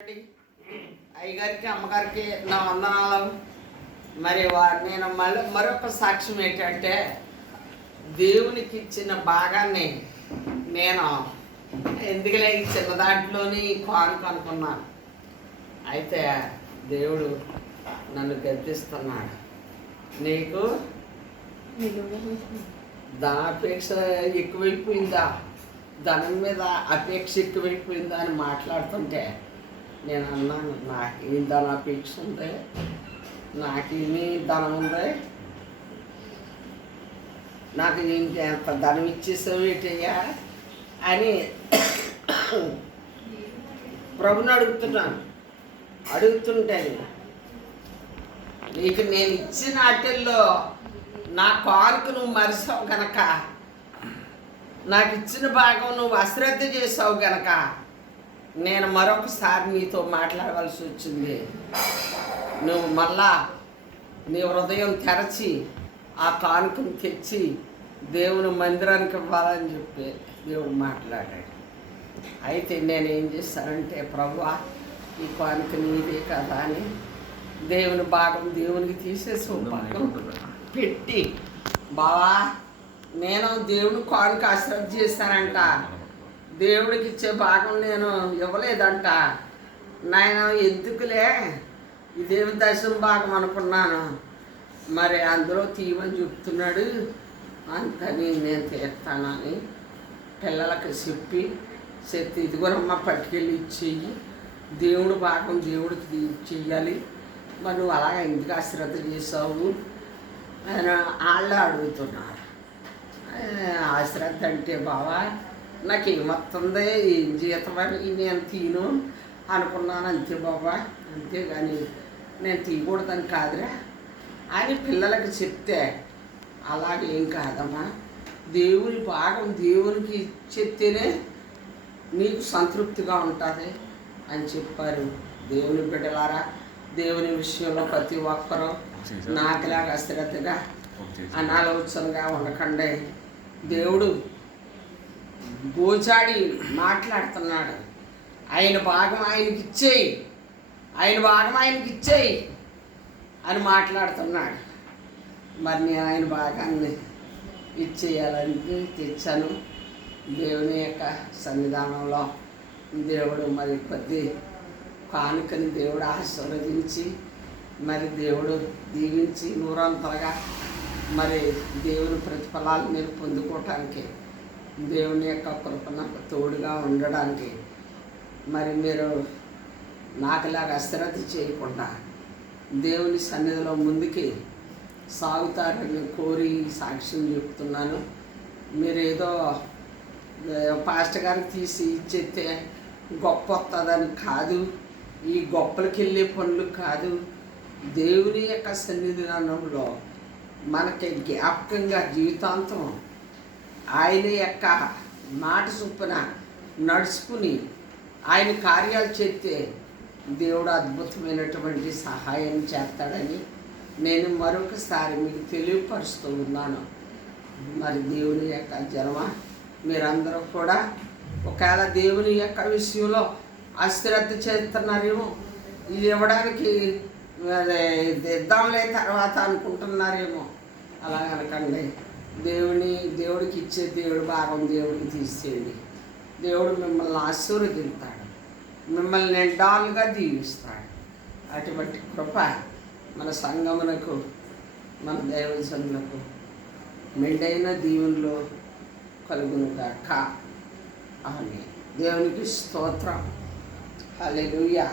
అయ్యగారికి అమ్మగారికి నా వందనాలు. మరి నేను మరొక సాక్ష్యం ఏంటంటే, దేవునికి ఇచ్చిన భాగాన్ని నేను ఎందుకులే ఈ చిన్న దాంట్లోని కానుక అనుకున్నాను. అయితే దేవుడు నన్ను గద్దిస్తున్నాడు. నీకు ధనాపేక్ష ఎక్కువైపోయిందా, ధనం మీద అపేక్ష ఎక్కువైపోయిందా అని మాట్లాడుతుంటే నేను అన్నాను, నాకేం ధనాపేక్ష ఉంది, నాకేమీ ధనం ఉంది, నాకు ఇంక ఎంత ధనం ఇచ్చేసావు ఏంటయ్యా అని ప్రభుని అడుగుతుంటే నీకు నేను ఇచ్చిన వాటిల్లో నా కానుక నువ్వు మరిసావు గనక, నాకు ఇచ్చిన భాగం నువ్వు అశ్రద్ధ చేసావు గనక నేను మరొకసారి నీతో మాట్లాడవలసి వచ్చింది. నువ్వు మళ్ళా నీ హృదయం తెరచి ఆ కానుకను తెచ్చి దేవుని మందిరానికి ఇవ్వాలని చెప్పి దేవుడు మాట్లాడాడు. అయితే నేను ఏం చేశానంటే, ప్రభువా ఈ కానుక నీదే కదా అని దేవుని భాగం దేవునికి తీసేసి భాగం పెట్టి, బావా నేను దేవుని కానుక అశ్రద్ధ చేశానంట, దేవుడికి ఇచ్చే భాగం నేను ఇవ్వలేదంట, నేను ఎందుకులే ఇదేమి దశమ భాగం అనుకున్నాను, మరి అందులో తీయమని చెప్తున్నాడు అంతని నేను తీస్తానని పిల్లలకి చెప్పి ఇదిగోనమ్మ పట్టుకెళ్ళి ఇచ్చేయి, దేవుడి భాగం దేవుడికి చెయ్యాలి, మరి నువ్వు అలాగే ఎందుకు అశ్రద్ధ చేసావు అని వాళ్ళు అడుగుతున్నారు. అశ్రద్ధ అంటే బావా నాకేమొస్తుంది, ఏం జీతమని నేను తీను అనుకున్నాను అంతే బాబా, అంతేగాని నేను తీయకూడదని కాదురా అని పిల్లలకి చెప్తే, అలాగేం కాదమ్మా, దేవుని భాగం దేవునికి చెప్తేనే నీకు సంతృప్తిగా ఉంటుంది అని చెప్పారు. దేవుని బిడ్డలారా, దేవుని విషయంలో ప్రతి ఒక్కరూ నాకులాగా అశ్రద్ధగా అనాలోచనగా ఉండకండి. దేవుడు గోచాడి మాట్లాడుతున్నాడు. ఆయన భాగం ఆయనకి ఇచ్చేయి, ఆయన భాగం ఆయనకి ఇచ్చేయి అని మాట్లాడుతున్నాడు. మరి నేను ఆయన భాగాన్ని ఇచ్చేయాలని తెచ్చాను. దేవుని యొక్క సన్నిధానంలో దేవుడు మరి కొద్ది కానుకని దేవుడు ఆశీర్వదించి, మరి దేవుడు దీవించి నూరంతలుగా మరి దేవుని ప్రతిఫలాలు మీరు పొందుకోవటానికి, దేవుని యొక్క కృప నాకు తోడుగా ఉండడానికి, మరి మీరు నాకులాగా అశ్రద్ధ చేయకుండా దేవుని సన్నిధిలో ముందుకి సాగుతారని కోరి సాక్ష్యం చెప్తున్నాను. మీరు ఏదో పాస్టర్ గారికి తీసి ఇచ్చేస్తే గొప్ప వస్తుందని కాదు, ఈ గొప్పలకి వెళ్ళే పనులు కాదు, దేవుని యొక్క సన్నిధానంలో మనకి జ్ఞాపకంగా జీవితాంతం ఆయన యొక్క మాట చొప్పున నడుచుకుని ఆయన కార్యాలు చేస్తే దేవుడు అద్భుతమైనటువంటి సహాయం చేస్తాడని నేను మరొకసారి మీకు తెలియపరుస్తూ ఉన్నాను. మరి దేవుని యొక్క జన్మ మీరందరూ కూడా ఒకవేళ దేవుని యొక్క విషయంలో అశ్రద్ధ చేస్తున్నారేమో, ఇది ఇవ్వడానికి ఇద్దాంలే తర్వాత అనుకుంటున్నారేమో, అలా అనకండి. దేవుడికి ఇచ్చే దేవుడి భాగం దేవుడికి తీసేయండి. దేవుడు మిమ్మల్ని ఆశీర్వదిస్తాడు, మిమ్మల్ని నిండాలుగా దీవిస్తాడు. అటువంటి కృప మన సంఘమునకు, మన దైవజనులకు మెండైన దీవుల్లో కలుగునుగాక. ఆమేన్. దేవునికి స్తోత్రం. హల్లెలూయా.